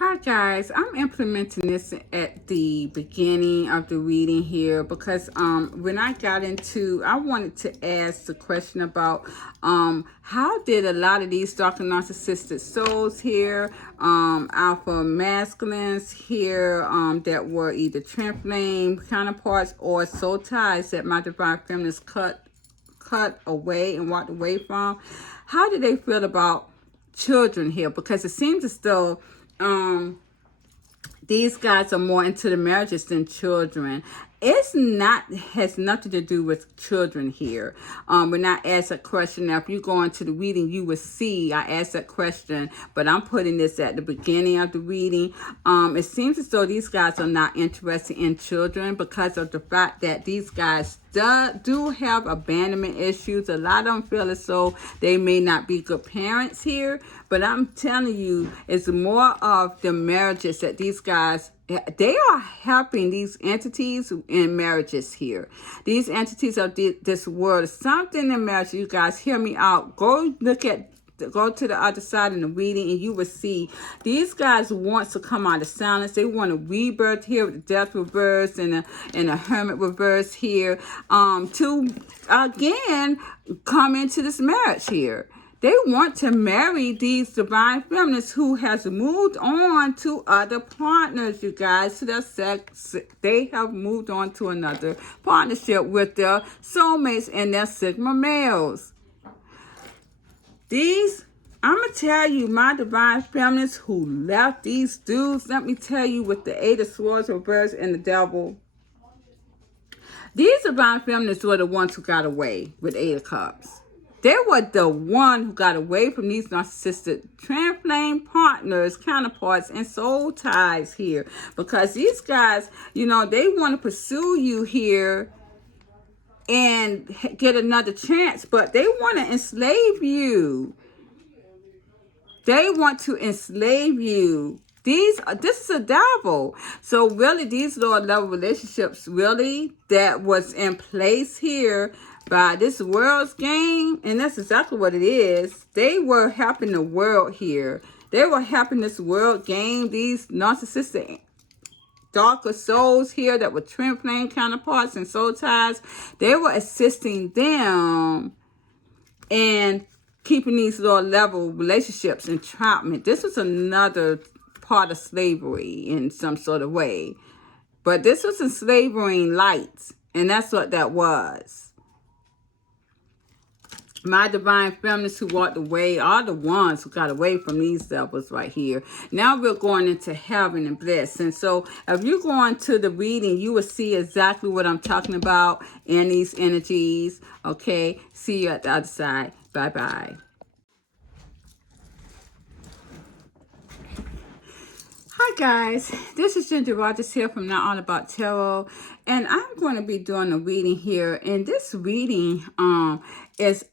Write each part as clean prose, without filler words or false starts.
Hi guys, I'm implementing this at the beginning of the reading here because when I wanted to ask the question about how did a lot of these dark and narcissistic souls here, alpha masculines here, that were either twin flame counterparts or soul ties that my divine feminines cut away and walked away from, how do they feel about children here? Because it seems as though these guys are more into the marriages than children. It's not has nothing to do with children here. When I ask a question, now if you go into the reading, you will see I asked that question, but I'm putting this at the beginning of the reading. It seems as though these guys are not interested in children because of the fact that these guys do have abandonment issues. A lot of them feel as though they may not be good parents here, but I'm telling you, it's more of the marriages that these guys, they are helping these entities in marriages here. These entities of this world, something in marriage. You guys hear me out. Go to the other side in the reading and you will see these guys want to come out of silence. They want a rebirth here with the death reverse and a hermit reverse here, to again come into this marriage here. They want to marry these divine feminines who has moved on to other partners, you guys, to their sex. They have moved on to another partnership with their soulmates and their Sigma males. I'm going to tell you, my divine feminines who left these dudes, let me tell you, with the Eight of Swords reversed and the Devil, these divine feminines were the ones who got away with Eight of Cups. They were the one who got away from these narcissistic twin flame partners, counterparts, and soul ties here. Because these guys, they want to pursue you here and get another chance, but they want to enslave you. They want to enslave you. This is a devil. So really, these lower level relationships, really, that was in place here by this world's game, and that's exactly what it is. They were helping the world here. They were helping this world game. These narcissistic darker souls here that were twin flame counterparts and soul ties, they were assisting them and keeping these lower level relationships entrapment. This was another part of slavery in some sort of way, but this was enslaving light, and that's what that was. My divine feminists who walked away are the ones who got away from these devils right here. Now we're going into heaven and bliss. And so if you go on to the reading, you will see exactly what I'm talking about in these energies. Okay, see you at the other side. Bye-bye. Hi guys, this is Ginger Rogers here from Not All About Tarot, and I'm going to be doing a reading here. And this reading this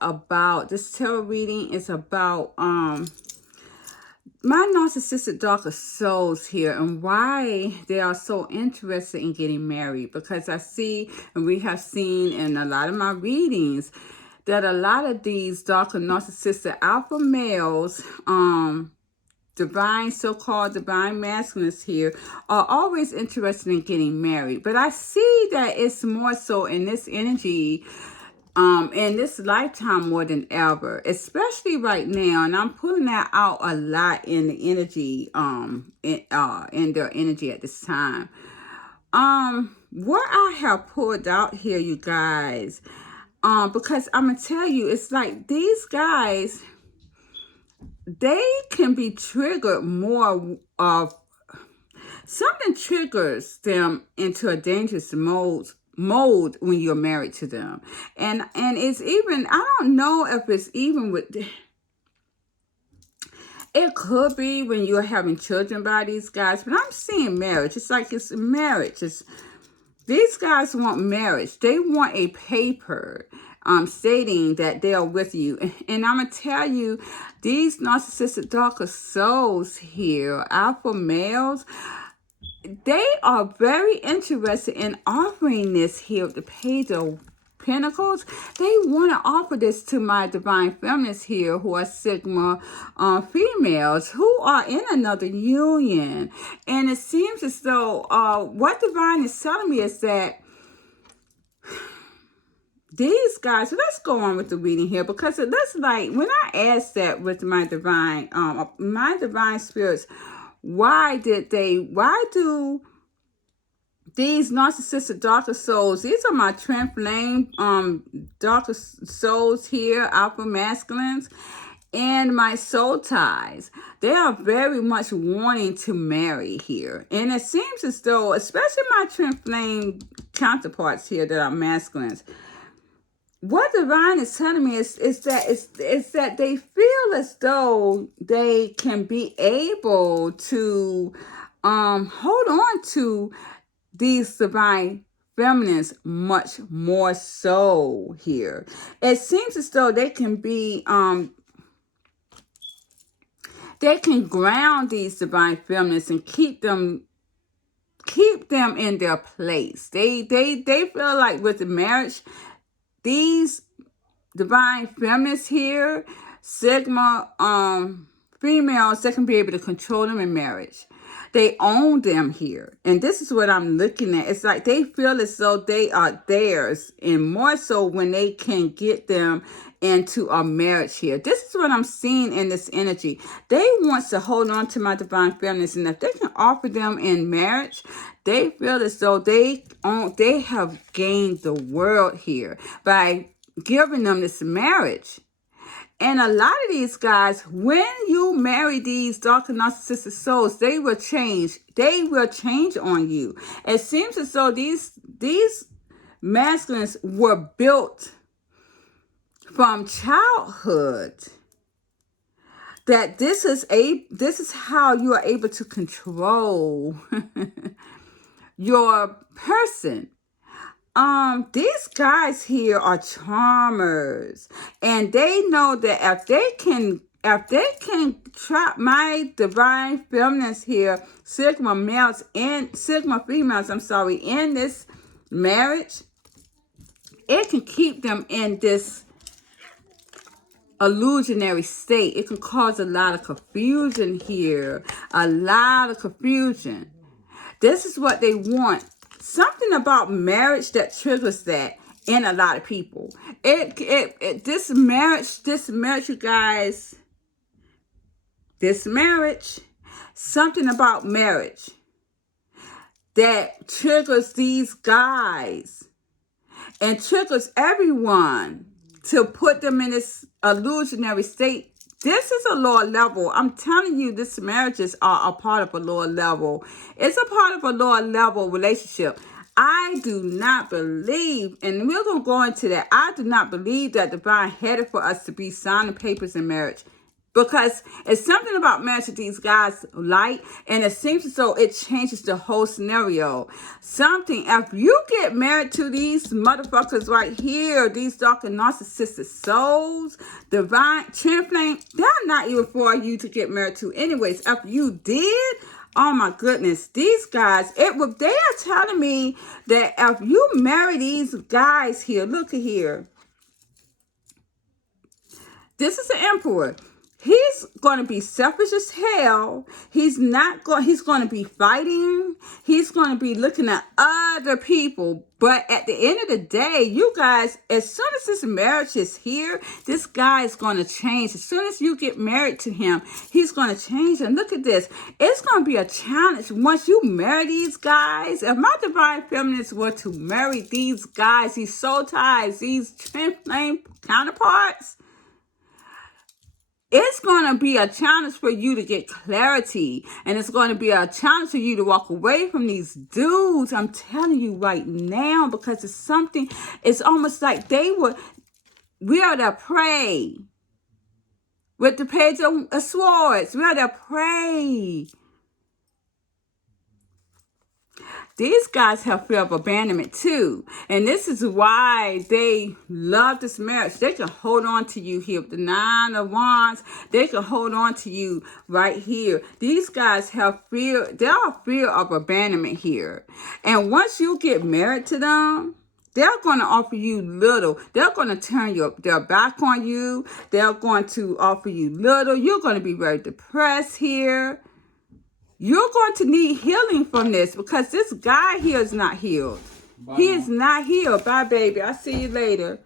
tarot reading is about my narcissistic darker souls here and why they are so interested in getting married. Because I see, and we have seen in a lot of my readings, that a lot of these darker narcissistic alpha males, so-called divine masculines here, are always interested in getting married. But I see that it's more so in this energy, in this lifetime more than ever, especially right now. And I'm pulling that out a lot in the energy, in their energy at this time. What I have pulled out here, you guys, because I'm gonna tell you, it's like these guys, they can be triggered more of something triggers them into a dangerous mode when you're married to them. And it's even, I don't know if it's even with, it could be when you're having children by these guys, but I'm seeing marriage. It's like it's marriage. These guys want marriage. They want a paper stating that they are with you. And I'm going to tell you, these narcissistic darker souls here, alpha males, they are very interested in offering this here, the page of Pentacles, they want to offer this to my divine feminines here who are Sigma females who are in another union. And it seems as though what divine is telling me is that these guys, so let's go on with the reading here, because it looks like when I asked that with my divine spirits, why do these narcissistic darker souls, these are my twin flame darker souls here, alpha masculines, and my soul ties, they are very much wanting to marry here. And it seems as though, especially my twin flame counterparts here that are masculines, what divine is telling me is that they feel as though they can be able to hold on to these divine feminines much more so here. It seems as though they can be they can ground these divine feminines and keep them in their place. They feel like with the marriage, these divine feminists here, Sigma females, they can be able to control them in marriage. They own them here. And this is what I'm looking at. It's like they feel as though they are theirs, and more so when they can get them into a marriage here. This is what I'm seeing in this energy. They want to hold on to my divine feminines, and if they can offer them in marriage, they feel as though they have gained the world here by giving them this marriage. And a lot of these guys, when you marry these dark and narcissistic souls, they will change. They will change on you. It seems as though these masculines were built from childhood, that this is how you are able to control your person. These guys here are charmers, and they know that if they can trap my divine feminines here, Sigma females, in this marriage, it can keep them in this illusionary state. It can cause a lot of confusion here, a lot of confusion. This is what they want. Something about marriage that triggers that in a lot of people. This marriage, you guys, something about marriage that triggers these guys and triggers everyone to put them in this illusionary state. This is a lower level. I'm telling you, these marriages are a part of a lower level. It's a part of a lower level relationship. I do not believe, and we're going to go into that, I do not believe that divine headed for us to be signing papers in marriage. Because it's something about marriage that these guys like, and it seems as though it changes the whole scenario. If you get married to these motherfuckers right here, these dark and narcissistic souls, divine twin flame, they're not even for you to get married to anyways. If you did, oh my goodness, these guys, they are telling me that if you marry these guys here, look at here. This is the emperor. He's going to be selfish as hell. He's going to be fighting. He's going to be looking at other people. But at the end of the day, you guys, as soon as this marriage is here, this guy is going to change. As soon as you get married to him, he's going to change. And look at this. It's going to be a challenge once you marry these guys. If my divine feminists were to marry these guys, these soul ties, these twin flame counterparts, it's going to be a challenge for you to get clarity. And it's going to be a challenge for you to walk away from these dudes. I'm telling you right now, because it's almost like we are their prey. With the Page of Swords, we are their prey. These guys have fear of abandonment too. And this is why they love this marriage. They can hold on to you here with the Nine of Wands. They can hold on to you right here. These guys have fear. They are fear of abandonment here. And once you get married to them, They're going to offer you little. They're going to turn their back on you. They're going to offer you little. You're going to be very depressed here. You're going to need healing from this because this guy here is not healed. Bye, he is not healed. Bye, baby. I'll see you later.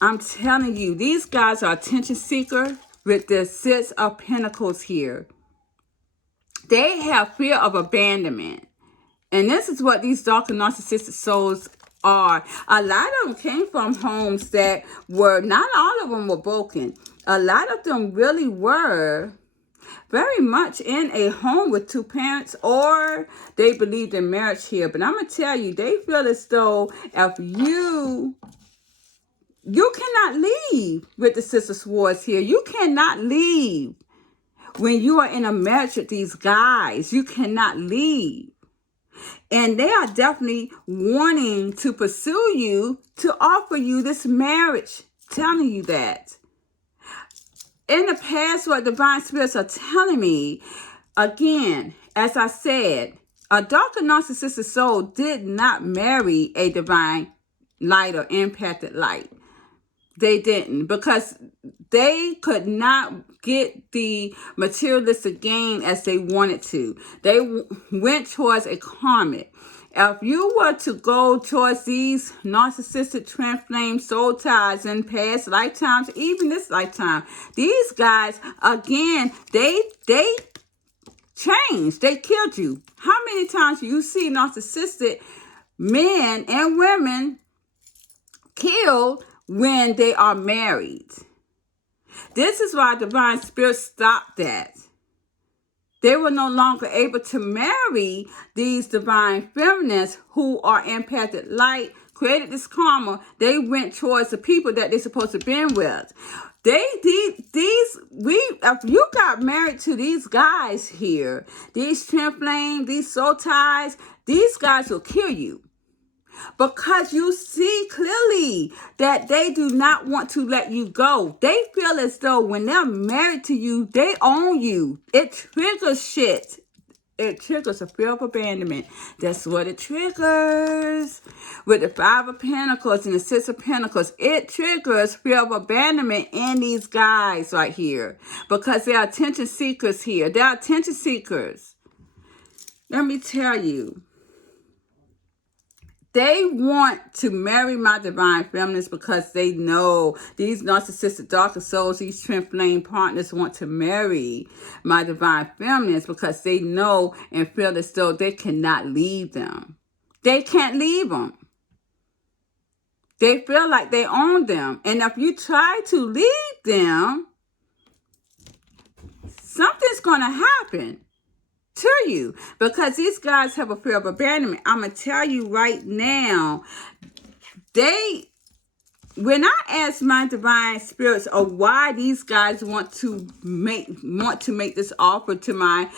I'm telling you, these guys are attention seeker with the 6 of Pentacles here. They have fear of abandonment. And this is what these dark and narcissistic souls are. A lot of them came from homes that were, not all of them were broken. A lot of them really were very much in a home with 2 parents, or they believed in marriage here. But I'm going to tell you, they feel as though if you cannot leave with the 6 of Swords here. You cannot leave. When you are in a marriage with these guys, you cannot leave. And they are definitely wanting to pursue you, to offer you this marriage. Telling you that. In the past, what divine spirits are telling me, again, as I said, a dark and narcissistic soul did not marry a divine light or empathic light. They didn't, because they could not get the materialistic gain as they wanted to. They went towards a karmic. If you were to go towards these narcissistic twin flame soul ties in past lifetimes, even this lifetime, these guys, again, they changed. They killed you. How many times do you see narcissistic men and women killed when they are married? This is why divine spirit stopped that. They were no longer able to marry these divine feminines who are empathic light, created this karma. They went towards the people that they're supposed to be with. If you got married to these guys here, these twin flame, these soul ties, these guys will kill you. Because you see clearly that they do not want to let you go. They feel as though when they're married to you, they own you. It triggers shit. It triggers a fear of abandonment. That's what it triggers. With the 5 of Pentacles and the 6 of Pentacles, it triggers fear of abandonment in these guys right here. Because they're attention seekers here. They're attention seekers. Let me tell you. They want to marry my divine feminines because they know these narcissistic darker souls, these twin flame partners want to marry my divine feminines because they know and feel as though they cannot leave them. They can't leave them. They feel like they own them. And if you try to leave them, something's going to happen to you, because these guys have a fear of abandonment. I'm gonna tell you right now, when I ask my divine spirits of why these guys want to make this offer to my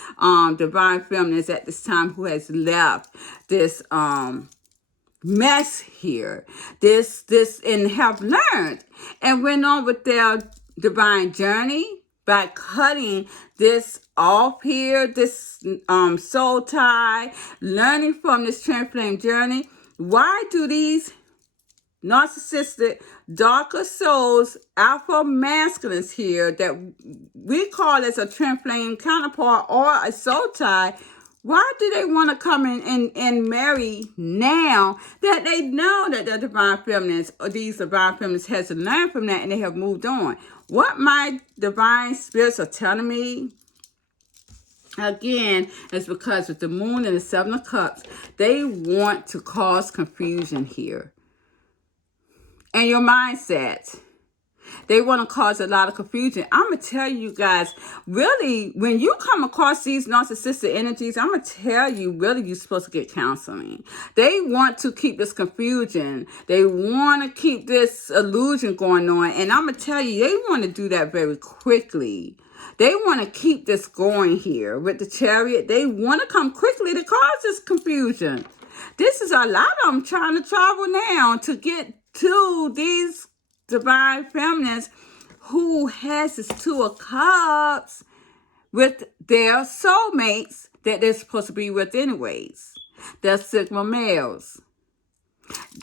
divine feminines at this time who has left this mess here, this and have learned and went on with their divine journey by cutting this off here, this soul tie, learning from this twin flame journey. Why do these narcissistic darker souls, alpha masculines here that we call as a twin flame counterpart or a soul tie, why do they want to come in and marry now that they know that the divine feminines or these divine feminines has learned from that and they have moved on? What my divine spirits are telling me, again, is because with the moon and the 7 of cups, they want to cause confusion here. And your mindset, they want to cause a lot of confusion. I'm going to tell you guys, really, when you come across these narcissistic energies, I'm going to tell you, really, you're supposed to get counseling. They want to keep this confusion. They want to keep this illusion going on. And I'm going to tell you, they want to do that very quickly. They want to keep this going here with the Chariot. They want to come quickly to cause this confusion. This is a lot of them trying to travel now to get to these divine feminines who has this 2 of Cups with their soulmates that they're supposed to be with anyways. They're Sigma males.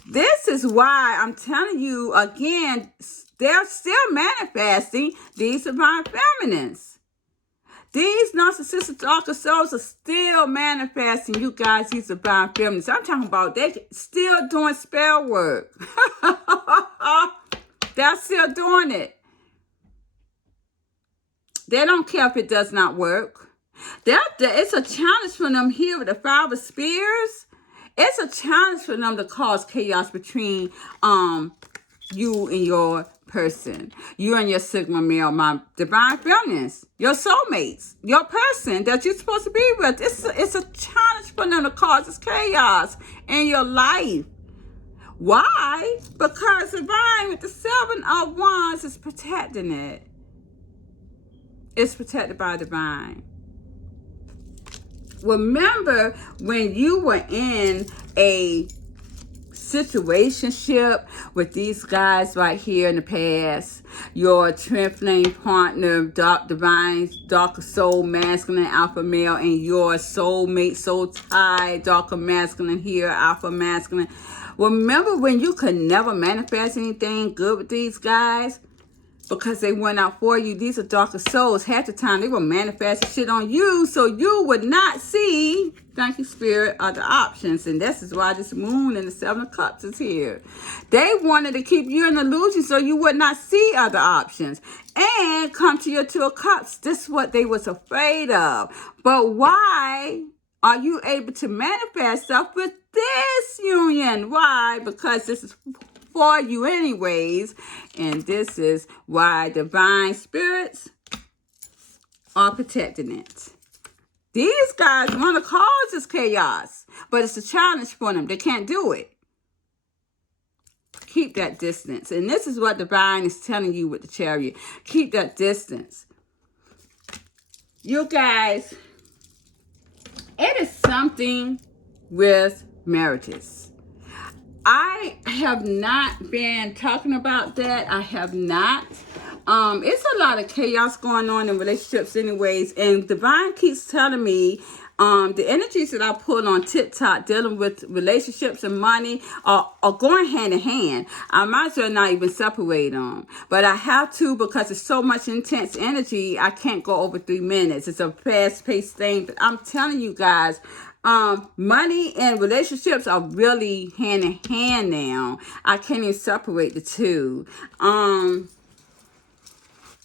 This is why I'm telling you again, they're still manifesting these divine feminines. These narcissistic darker souls are still manifesting, you guys, these divine feminines. I'm talking about they still doing spell work. They're still doing it. They don't care if it does not work. It's a challenge for them here with the Five of Spears. It's a challenge for them to cause chaos between you and your person. You and your Sigma male, my divine feminines, your soulmates, your person that you're supposed to be with. It's a challenge for them to cause this chaos in your life. Why? Because divine with the Seven of Wands is protecting it. It's protected by divine. Remember when you were in a situationship with these guys right here in the past, your twin flame partner, divine, darker soul, masculine, alpha male, and your soulmate, soul tie, darker masculine here, alpha masculine. Remember when you could never manifest anything good with these guys? Because they went out for you. These are darker souls. Half the time they will manifest shit on you so you would not see, thank you, Spirit, other options. And this is why this moon and the Seven of Cups is here. They wanted to keep you in illusion so you would not see other options. And come to your Two of Cups. This is what they was afraid of. But why are you able to manifest stuff with this union? Why? Because this is for you anyways, and this is why divine spirits are protecting it. These guys want to cause this chaos, but it's a challenge for them. They can't do it. Keep that distance, and this is what divine is telling you with the Chariot. Keep that distance. You guys, it is something with marriages. I have not been talking about that. I have not. It's a lot of chaos going on in relationships anyways. And divine keeps telling me the energies that I pull on TikTok dealing with relationships and money are going hand in hand. I might as well not even separate them. But I have to because it's so much intense energy. I can't go over 3 minutes. It's a fast-paced thing. But I'm telling you guys, money and relationships are really hand in hand now. I can't even separate the two.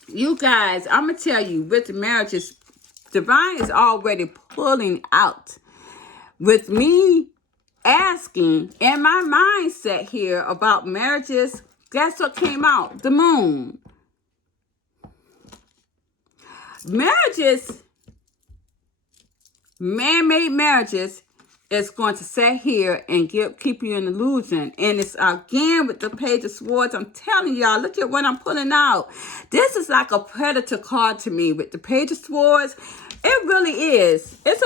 You guys, I'm gonna tell you, with the marriages, divine is already pulling out. With me asking in my mindset here about marriages, guess what came out? The moon. Marriages, man-made marriages, is going to sit here and keep you in illusion. And it's again with the Page of Swords. I'm telling y'all, look at what I'm pulling out. This is like a predator card to me with the Page of Swords. It really is. It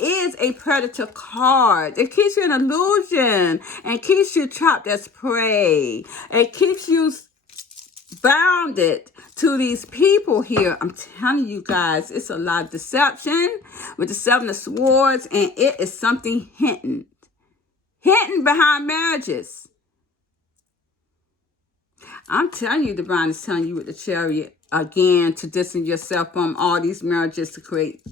is a predator card. It keeps you in illusion and keeps you trapped as prey. It keeps you bounded to these people here. I'm telling you guys, it's a lot of deception with the Seven of Swords, and it is something hidden behind marriages. I'm telling you, divine is telling you with the Chariot again to distance yourself from all these marriages to create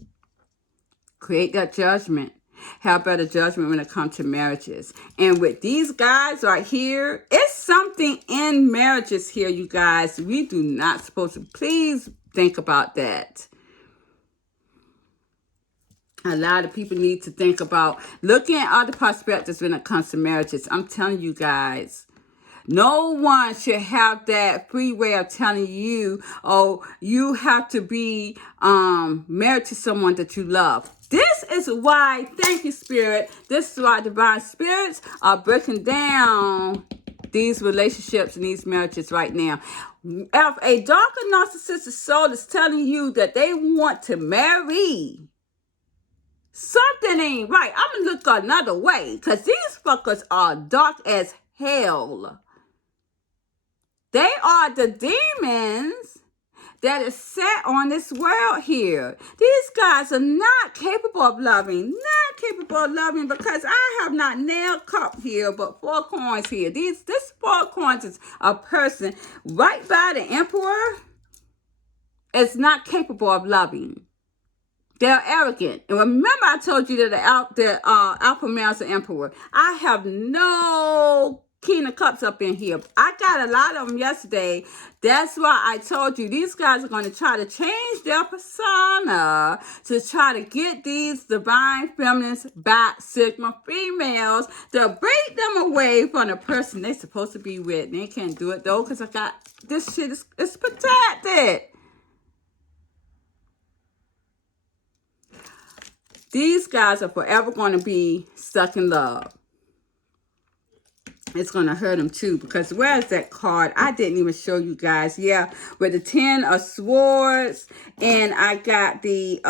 that judgment. Have better judgment when it comes to marriages. And with these guys right here, it's something in marriages here, you guys. We do not supposed to. Please think about that. A lot of people need to think about looking at other perspectives when it comes to marriages. I'm telling you guys. No one should have that free way of telling you, oh, you have to be married to someone that you love. This is why, thank you, Spirit, this is why divine spirits are breaking down these relationships and these marriages right now. If a darker narcissistic soul is telling you that they want to marry, something ain't right. I'm going to look another way because these fuckers are dark as hell. They are the demons that is set on this world here. These guys are not capable of loving, not capable of loving because I have not nailed cup here, but 4 coins here. This 4 coins is a person right by the emperor is not capable of loving. They're arrogant. And remember I told you that the alpha male's the emperor. I have no King of Cups up in here. I got a lot of them yesterday. That's why I told you these guys are going to try to change their persona to try to get these divine feminines back, Sigma females, to break them away from the person they're supposed to be with. They can't do it though because I got this shit is protected. These guys are forever going to be stuck in love. It's going to hurt them too because where is that card? I didn't even show you guys. Yeah, with the 10 of Swords and I got the,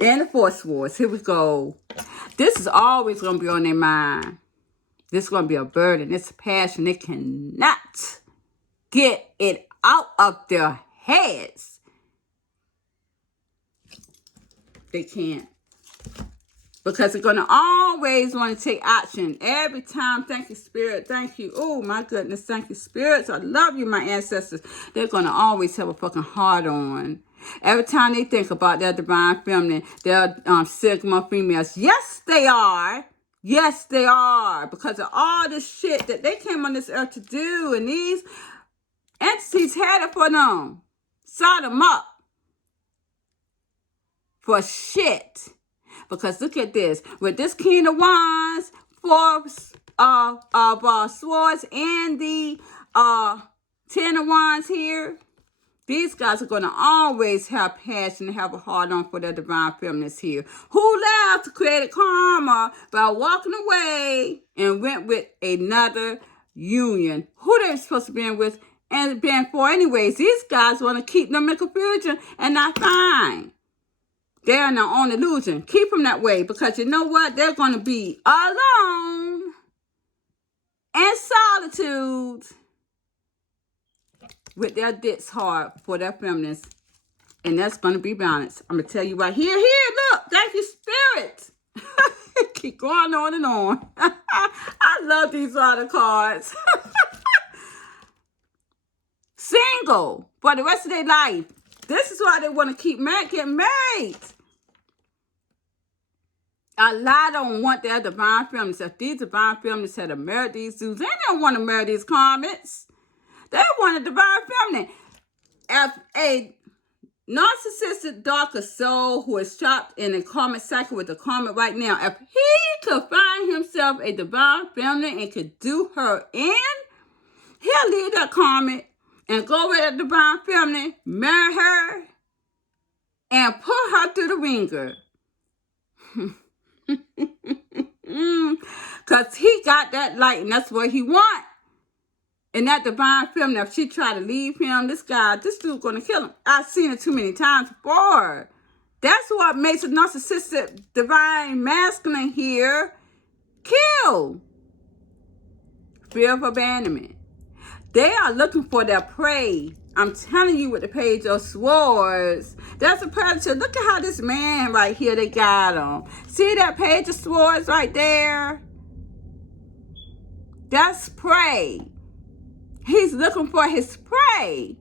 and the 4 of Swords. Here we go. This is always going to be on their mind. This is going to be a burden. It's a passion. They cannot get it out of their heads. They can't. Because they're going to always want to take action. Every time. Thank you, Spirit. Thank you. Oh, my goodness. Thank you, Spirits. I love you, my ancestors. They're going to always have a fucking heart on. Every time they think about their divine feminine, their Sigma females. Yes, they are. Yes, they are. Because of all this shit that they came on this earth to do. And these entities had it for them. Saw them up. For shit. Because look at this. With this King of Wands, 4 of Swords, and the 10 of Wands here, these guys are going to always have passion and have a heart on for their divine feminines here. Who left to create karma by walking away and went with another union. Who they were supposed to be in with and been for anyways. These guys want to keep them in confusion and not find. They're in their own illusion. Keep them that way because you know what? They're going to be alone in solitude with their dicks hard for their feminists. And that's going to be balanced. I'm going to tell you right here. Look. Thank you, Spirit. Keep going on and on. I love these other cards. Single for the rest of their life. This is why they want to keep getting married. A lot of them want their divine feminines. If these divine feminines had to marry these dudes, they don't want to marry these karmics. They want a divine feminine. If a narcissistic darker soul who is trapped in a karmic cycle with the karmic right now, if he could find himself a divine feminine and could do her in, he'll leave that karmic and go with a divine feminine, marry her, and put her through the ringer. Because he got that light, and that's what he want. And that divine feminine, if she try to leave him, this dude's going to kill him. I've seen it too many times before. That's what makes a narcissistic divine masculine here kill. Fear of abandonment. They are looking for their prey. I'm telling you with the Page of Swords. That's a predator. Look at how this man right here, they got him. See that Page of Swords right there? That's prey. He's looking for his prey.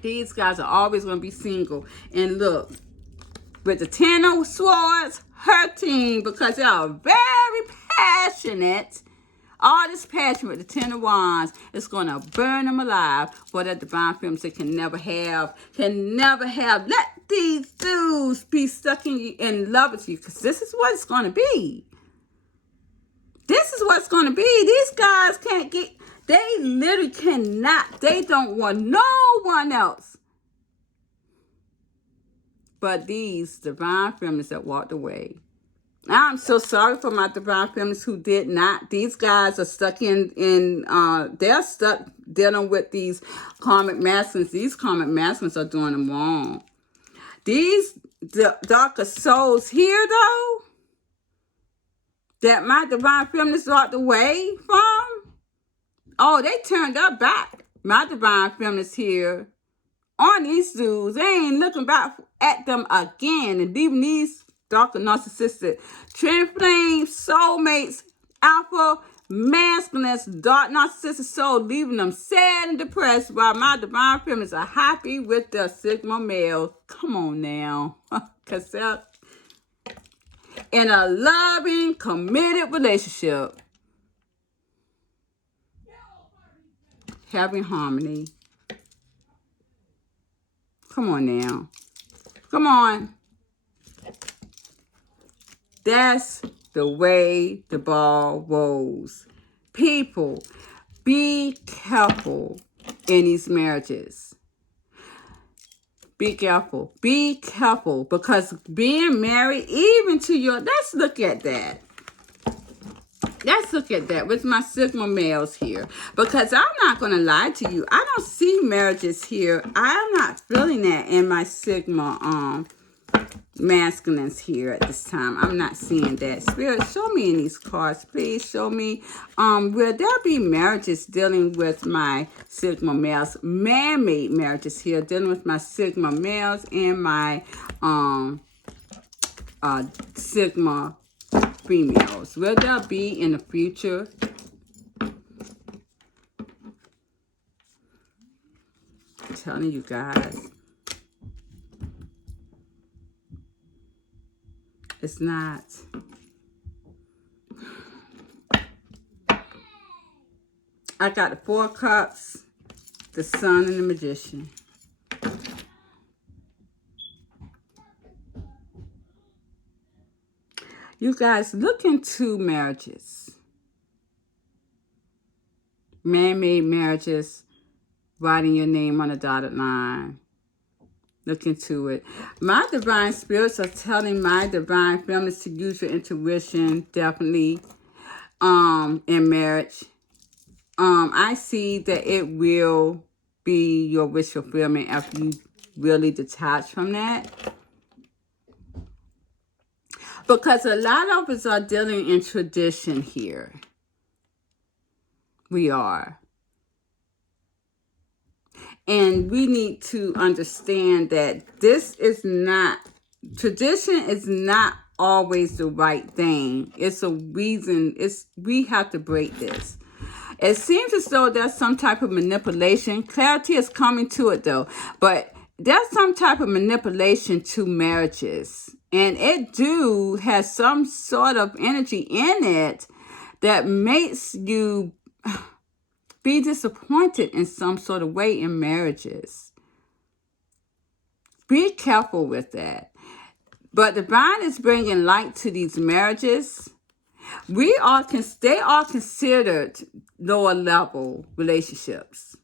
These guys are always going to be single. And look, with the 10 of Swords, hurting because they are very passionate. All this passion with the 10 of Wands is going to burn them alive for that divine feminine they can never have. Can never have. Let these dudes be stuck in love with you because this is what it's going to be. This is what's going to be. These guys can't get, they literally cannot. They don't want no one else but these divine feminines that walked away. I'm so sorry for my divine feminists who did not. These guys are stuck they're stuck dealing with these karmic masculines. These karmic masculines are doing them wrong. These darker souls here, though, that my divine feminists walked away from, oh, they turned their back. My divine feminists here on these dudes. They ain't looking back at them again and leaving these darker narcissistic twin flame soulmates, alpha masculines, dark narcissistic soul, leaving them sad and depressed while my divine feminines are happy with their sigma males. Come on now. Cause they're in a loving, committed relationship. Having harmony. Come on now. Come on. That's the way the ball rolls. People, be careful in these marriages. Be careful. Be careful. Because being married, even to your... Let's look at that. Let's look at that with my sigma males here. Because I'm not going to lie to you. I don't see marriages here. I'm not feeling that in my sigma masculines here at this time. I'm not seeing that. Spirit, show me in these cards. Please show me. Will there be marriages dealing with my sigma males? Man-made marriages here dealing with my sigma males and my sigma females. Will there be in the future? I'm telling you guys. It's not. I got the 4 cups, the Sun, and the Magician. You guys, look into marriages. Man-made marriages, writing your name on a dotted line. Look into it. My divine spirits are telling my divine feminines to use your intuition, definitely, in marriage. I see that it will be your wish fulfillment after you really detach from that. Because a lot of us are dealing in tradition here. We are. And we need to understand that this is not, tradition is not always the right thing. It's a reason, we have to break this. It seems as though there's some type of manipulation. Clarity is coming to it though. But there's some type of manipulation to marriages. And it has some sort of energy in it that makes you be disappointed in some sort of way in marriages. Be careful with that. But divine is bringing light to these marriages. They are considered lower level relationships.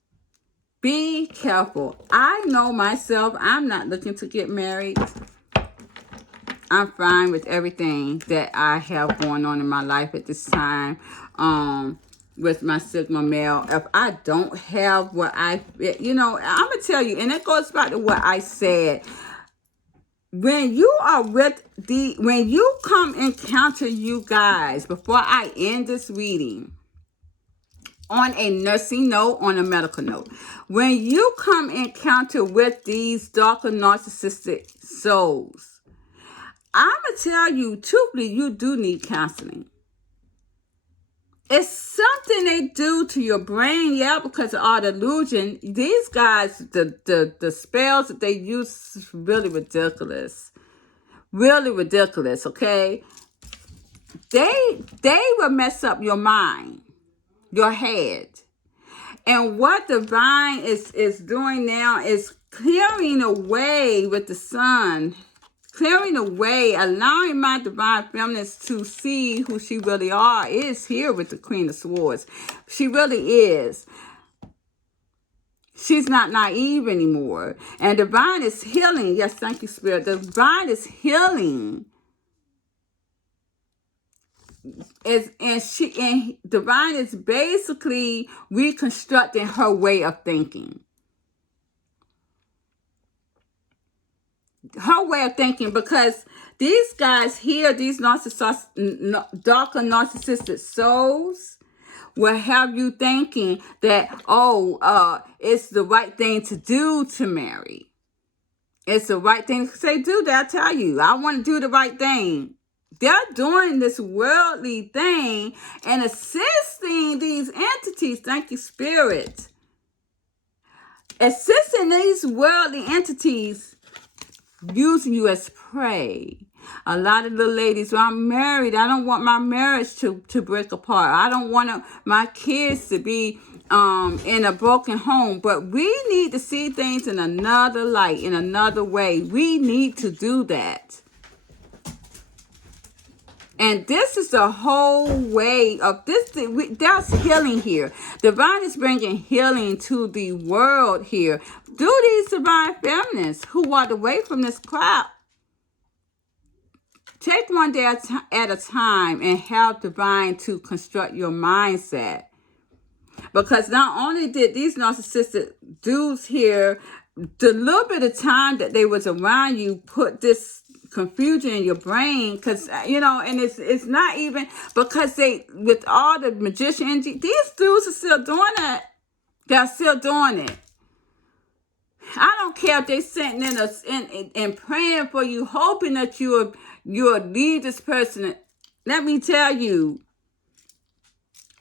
Be careful. I know myself. I'm not looking to get married. I'm fine with everything that I have going on in my life at this time. With my sigma male, if I don't have what I'm gonna tell you, and it goes back to what I said. When you come encounter you guys, before I end this reading, on a nursing note, on a medical note, when you come encounter with these darker narcissistic souls, I'm gonna tell you, truthfully, you do need counseling. It's something they do to your brain, yeah, because of all the illusion. These guys, the spells that they use is really ridiculous. Really ridiculous, okay? They will mess up your mind, your head. And what divine is doing now is clearing away with the sun. Clearing away, allowing my divine feminines to see who she really is here with the Queen of Swords. She really is. She's not naive anymore. And divine is healing. Yes, thank you, Spirit. Divine is healing. And divine is basically reconstructing her way of thinking. Her way of thinking, because these guys here, these darker narcissistic souls, will have you thinking that, it's the right thing to do to marry. It's the right thing to say, do that. I tell you, I want to do the right thing. They're doing this worldly thing and assisting these entities. Thank you, Spirit. Assisting these worldly entities, using you as prey. A lot of little ladies, well, I'm married. I don't want my marriage to break apart. I don't want my kids to be in a broken home. But we need to see things in another light, in another way. We need to do that. And this is the whole way of this. There's healing here. Divine is bringing healing to the world here. Do these divine feminists who walked away from this crap. Take one day at a time and help divine to construct your mindset. Because not only did these narcissistic dudes here, the little bit of time that they was around you put this confusion in your brain, because and it's not even because they, with all the magician energy, these dudes are still doing it. They're still doing it. I don't care if they sitting in us and praying for you, hoping that you'll leave this person. Let me tell you,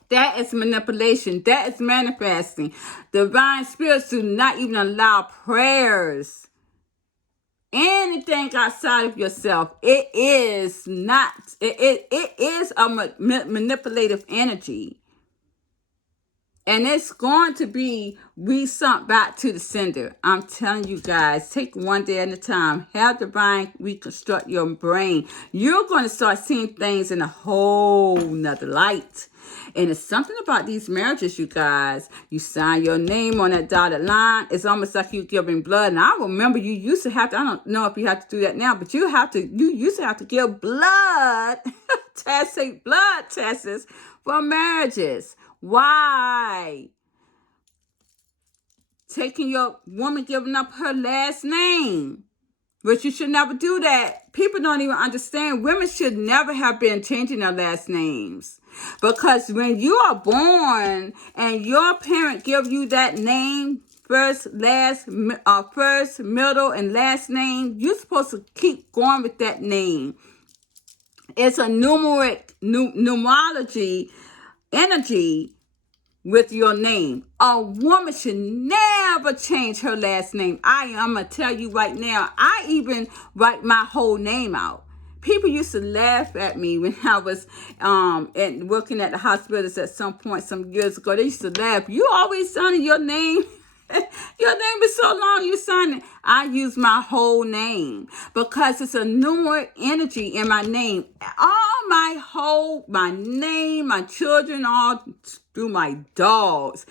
that is manipulation. That is manifesting. Divine spirits do not even allow prayers. Anything outside of yourself, it is not. It is a manipulative energy. And it's going to be resunk back to the sender. I'm telling you guys, take one day at a time. Have divine reconstruct your brain. You're going to start seeing things in a whole nother light. And it's something about these marriages, you guys. You sign your name on that dotted line. It's almost like you're giving blood. And I remember you used to have to, I don't know if you have to do that now, but you used to have to give blood tests, blood tests for marriages. Why? Taking your woman, giving up her last name. But you should never do that. People don't even understand. Women should never have been changing their last names. Because when you are born and your parent give you that name, first, middle, and last name, you're supposed to keep going with that name. It's a numerology energy with your name. A woman should never change her last name. I'm going to tell you right now, I even write my whole name out. People used to laugh at me when I was working at the hospitals at some point some years ago. They used to laugh. You always signing your name. Your name is so long, you sign it. I use my whole name because it's a numeric energy in my name. All my name, my children, all through my dogs.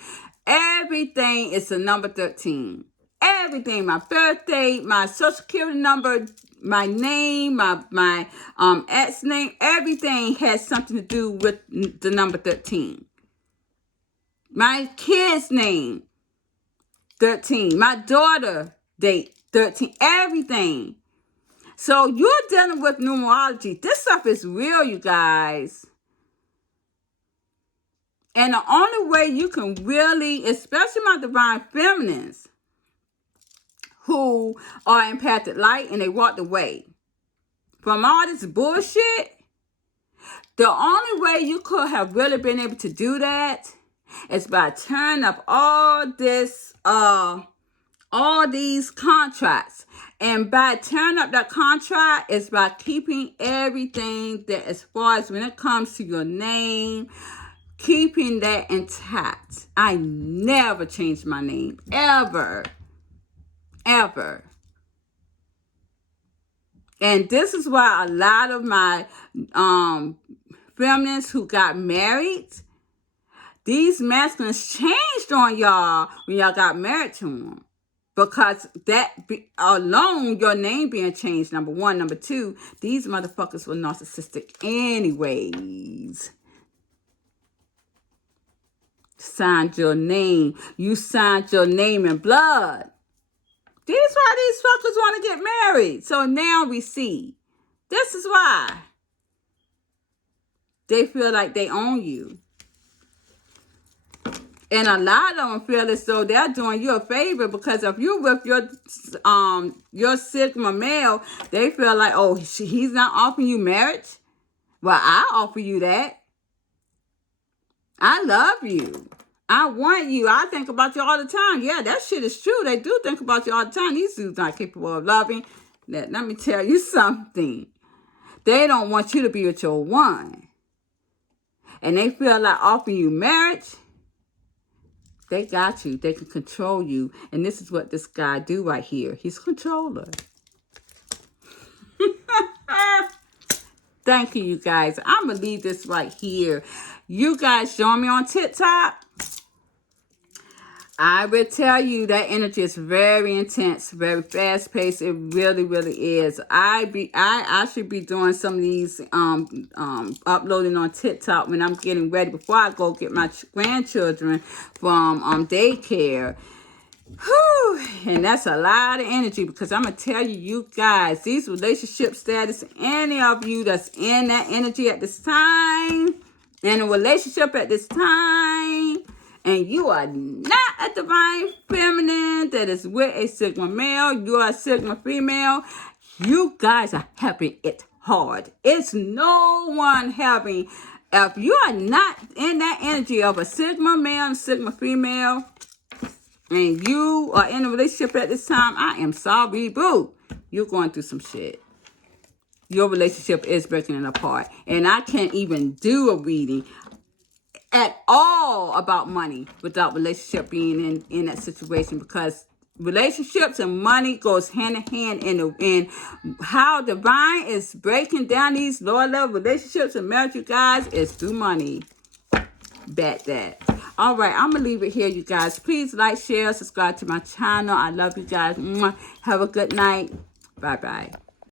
Everything is the number 13. Everything, my birthday, my social security number, my name, my ex name, everything has something to do with the number 13. My kid's name, 13. My daughter, date, 13. Everything. So you're dealing with numerology. This stuff is real, you guys. And the only way you can really, especially my divine feminines, who are impacted light and they walked away from all this bullshit, the only way you could have really been able to do that is by turning up all these contracts. And by turning up that contract is by keeping everything that, as far as when it comes to your name, keeping that intact. I never changed my name. Ever. And this is why a lot of my feminists who got married, these masculines changed on y'all when y'all got married to them. Because alone, your name being changed, number one. Number two, these motherfuckers were narcissistic anyways. Signed your name. You signed your name in blood. This is why these fuckers want to get married. So now we see. This is why. They feel like they own you. And a lot of them feel as though they're doing you a favor, because if you're with your Sigma male, they feel like, oh, he's not offering you marriage. Well, I offer you that. I love you. I want you. I think about you all the time. Yeah, that shit is true. They do think about you all the time. These dudes not capable of loving. Let me tell you something. They don't want you to be with your one. And they feel like offering you marriage. They got you. They can control you. And this is what this guy do right here. He's a controller. Thank you, you guys. I'm going to leave this right here. You guys join me on TikTok. I will tell you that energy is very intense, very fast paced. It really, really is. I should be doing some of these uploading on TikTok when I'm getting ready before I go get my grandchildren from daycare. Whew, and that's a lot of energy, because I'm going to tell you, you guys, these relationship status, any of you that's in that energy at this time, in a relationship at this time, and you are not a divine feminine that is with a Sigma male, you are a Sigma female, you guys are having it hard. It's no one having, if you are not in that energy of a Sigma male and Sigma female, and you are in a relationship at this time, I am sorry, boo. You're going through some shit. Your relationship is breaking apart. And I can't even do a reading at all about money without relationship being in that situation, because relationships and money goes hand in hand, in how divine is breaking down these lower level relationships and marriage, you guys, is through money. Bet that. All right, I'm gonna leave it here, you guys. Please like, share, subscribe to my channel. I love you guys. Have a good night. Bye bye.